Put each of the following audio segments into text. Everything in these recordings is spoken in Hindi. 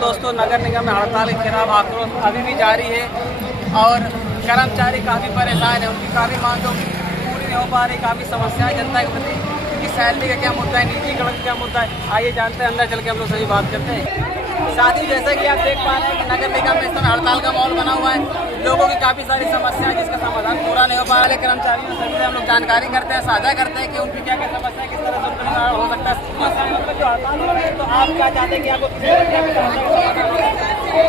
दोस्तों, नगर निगम में हड़ताल के खिलाफ आक्रोश अभी भी जारी है और कर्मचारी काफ़ी परेशान है। उनकी काफ़ी मांगों की पूरी नहीं हो पा रही, काफ़ी समस्याएं जनता के प्रति। उनकी सैलरी का क्या मुद्दा है, निजीकरण का क्या मुद्दा है, आइए जानते हैं। अंदर चल के हम लोग सभी बात करते हैं। साथ ही जैसा कि आप देख पा रहे हैं कि नगर निगम में इस समय हड़ताल का माहौल बना हुआ है। लोगों की काफ़ी सारी समस्याएं जिसका समाधान पूरा नहीं हो पा रहा है। कर्मचारियों सभी से हम लोग जानकारी करते हैं, साझा करते हैं कि उनकी क्या क्या समस्या है, किस तरह से उनका निवारण हो सकता है। समस्याएं मतलब जो हड़ताल हो रही है, तो आप क्या चाहते हैं कि आपको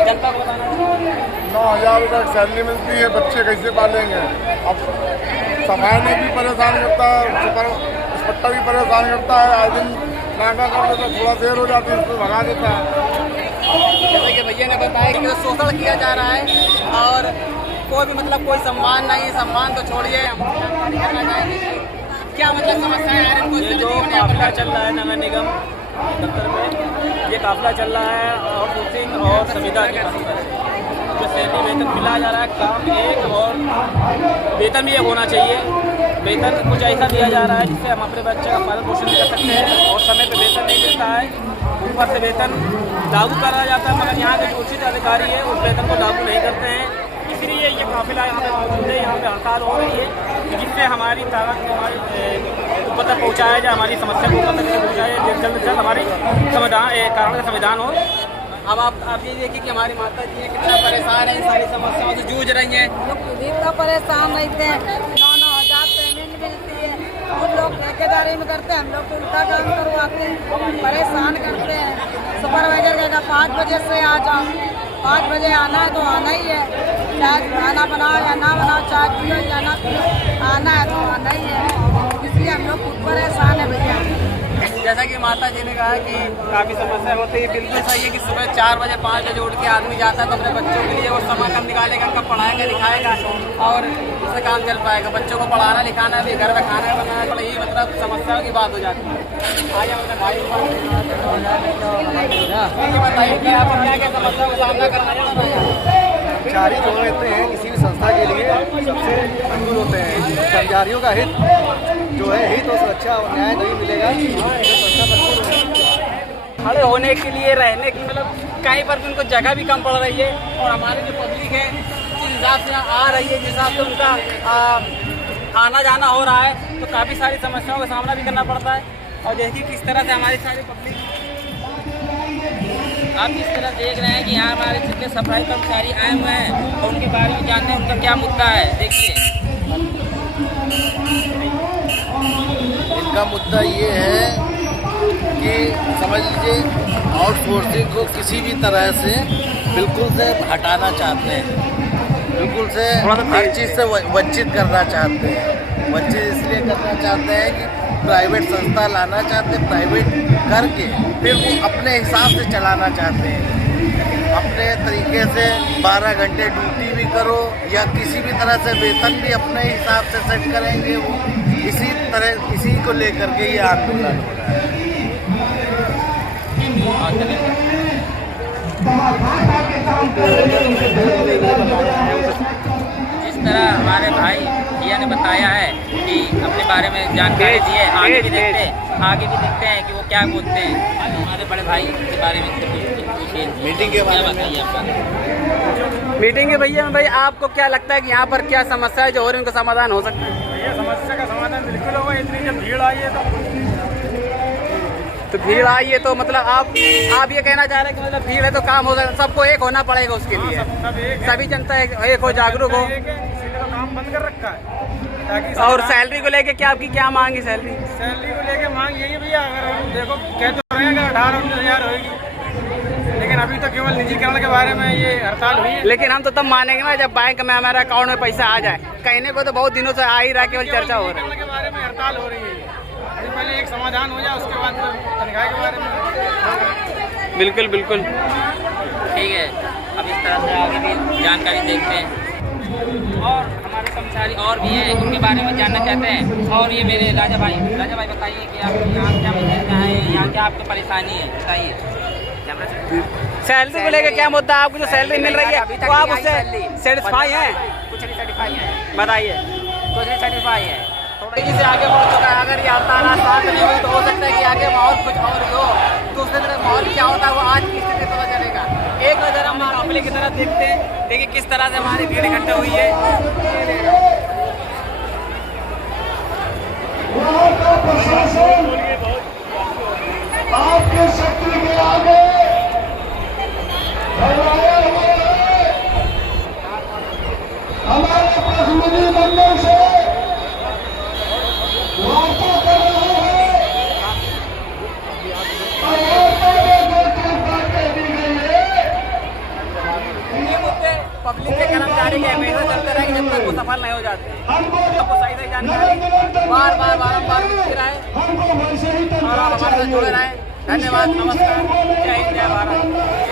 जनता को बताना चाहिए? 9,000 रुपये सैलरी मिलती है, बच्चे कैसे पालेंगे? अब सफाई में भी परेशान करता है, इंस्पेक्टर भी परेशान करता है। आए दिन नाका कर देता, थोड़ा देर हो जाती है, इसको भगा देता है। जैसे कि भैया ने बताया कि शोषण किया जा रहा है और कोई भी मतलब कोई सम्मान नहीं, सम्मान तो छोड़िए। हम जानकारी करना चाहेंगे क्या मतलब समस्याएं आ रही हैं। जो काफिला चल रहा है नगर निगम दफ्तर में, ये काफिला चल रहा है आउटसोर्सिंग और संविदा के काफिला है। जो सैलरी वेतन मिला जा रहा है, काम एक और वेतन भी एक होना चाहिए। वेतन कुछ ऐसा दिया जा रहा है जिससे हम अपने बच्चे का पालन पोषण कर सकते हैं और समय पर वेतन नहीं मिलता है। ऊपर से वेतन लागू करा जाता है मगर यहाँ के जो उचित अधिकारी है उस वेतन को लागू नहीं करते हैं। इसलिए ये काफिला यहाँ पे मौजूद है, यहाँ पे हड़ताल हो रही है जिससे हमारी ताकत हमारी ऊपर तक पहुँचाया जाए, हमारी समस्या को ऊपर तक पहुँचाया जाए, जल्द से जल्द हमारी कारण का समाधान हो। अब आप ये देखिए कि हमारी माता जी कितना परेशान है, इन सारी समस्याओं से जूझ रही हैं। इतना परेशान रहते हैं, 9,000 पेमेंट मिलती है, उन लोग ठेकेदारी में करते हैं, हम लोग उल्टा काम करवाते हैं, परेशान करते हैं। सुपरवाइजर कहता 5 बजे से आ जाओ, 5 बजे आना है तो आना ही है, चाहे खाना बनाओ या ना बनाओ, चाय पियो या ना पियो, आना है तो आना ही है। इसलिए हम लोग खुद परेशान है भैया। जैसा कि माता जी ने कहा कि काफ़ी समस्या होती है, बिल्कुल सही है कि सुबह 4 बजे 5 बजे उठ के आदमी जाता है तो अपने बच्चों के लिए वो समय कम निकालेगा, कब पढ़ाएगा लिखाएगा और उससे काम चल पाएगा। बच्चों को पढ़ाना लिखाना भी, घर में खाना बनाना, तो यही मतलब समस्याओं की बात हो जाती है। आइए अपने भाई बताइए कि आप क्या क्या समस्या का सामना करना पड़ रहा है? कर्मचारी जो रहते हैं किसी भी संस्था के लिए सबसे अनुकूल होते हैं। कर्मचारियों का हित जो है, हित और सुरक्षा और न्याय नहीं मिलेगा खड़े होने के लिए, रहने की मतलब कहीं पर भी उनको जगह भी कम पड़ रही है। और हमारी जो पब्लिक है जिस हिसाब से आ रही है, जिस हिसाब से उनका आना जाना हो रहा है, तो काफ़ी सारी समस्याओं का सामना भी करना पड़ता है। और देखिए किस तरह से हमारी सारी पब्लिक, आप इस तरह देख रहे हैं कि यहाँ हमारे जितने सफाई कर्मचारी आए हुए हैं और उनके बारे में जानते हैं उनका क्या मुद्दा है। देखिए इनका मुद्दा ये है कि समझ लीजिए आउटसोर्सिंग को किसी भी तरह से बिल्कुल से हटाना चाहते हैं, बिल्कुल से हर चीज़ से वंचित करना चाहते हैं। वंचित इसलिए करना चाहते हैं कि प्राइवेट संस्था लाना चाहते हैं, प्राइवेट करके फिर वो अपने हिसाब से चलाना चाहते हैं। अपने तरीके से 12 घंटे ड्यूटी भी करो या किसी भी तरह से वेतन भी अपने हिसाब से सेट करेंगे। वो इसी को लेकर के ये आंदोलन हो रहा है। जिस तरह हमारे भाई भैया ने बताया है कि अपने बारे में जानकारी दी है, आगे भी देखते हैं कि वो क्या बोलते हैं। हमारे बड़े भाई के बारे में मीटिंग के बारे में मीटिंग के भाई आपको क्या लगता है कि यहाँ पर क्या समस्या है जो और उनका समाधान हो सकता है? भैया समस्या का समाधान बिल्कुल होगा। इतनी जब भीड़ आई है तो भीड़ आई है तो मतलब आप ये कहना चाह रहे हैं कि मतलब भीड़ है तो काम हो सकता, सबको एक होना पड़ेगा उसके लिए, सभी जनता एक हो, जागरूक हो। काम बंद कर रखा है ताकि और सैलरी को लेके क्या आपकी क्या मांग है? सैलरी को लेके मांग यही है भैया, अगर हम देखो कह तो रहे हैं 18-19,000 होगी, लेकिन अभी तो केवल निजीकरण के बारे में ये हड़ताल हुई है। लेकिन हम तो तब मानेंगे ना जब बैंक में हमारे अकाउंट में पैसा आ जाए। कहने को तो बहुत दिनों से आ ही रहा, केवल चर्चा हो रही है। के बारे में हड़ताल हो रही है, अभी पहले एक समाधान हो जाए उसके बाद तनख्वाह के बारे में। बिल्कुल बिल्कुल ठीक है। अब इस तरह से आगे भी जानकारी देखते हैं और हमारे कर्मचारी और भी हैं उनके बारे में जानना चाहते हैं। और ये मेरे राजा भाई बताइए कि आप यहाँ क्या मुद्दा है, यहाँ क्या आपकी परेशानी है, बताइए। सैलरी को लेकर क्या मुद्दा है? आपको जो सैलरी मिल रही है तो आप उससे सेटिस्फाई हैं? कुछ नहीं सेटिस्फाई है, बताइए। कुछ नहीं सेटिस्फाई है। तेजी से आगे बढ़ चुका है। अगर ये हड़ताल आज शांत नहीं हुई तो हो सकता है कि आगे माहौल कुछ और ही हो। दूसरे तरफ माहौल क्या होता है वो आज की स्थिति पता चलेगा। पब्लिक की तरफ देखते हैं, देखिए किस तरह से हमारी भीड़ इकट्ठा हुई है। आपके शक्ति के आगे घबराया हुआ है। हमारे प्रतिनिधि मंडल से वार्ता कर रहे हैं और वार्ता में जो चीज बातें दी गई है, ये मुद्दे पब्लिक के कर्मचारी के हमेशा चलते रहेंगे जब तक वो सफल नहीं हो जाते। आपको सही सही जानकारी बारंबार मिलती रहे हमको वैसे ही और आप हमारे साथ जुड़े रहें। धन्यवाद, नमस्कार, जय हिंद, जय भारत।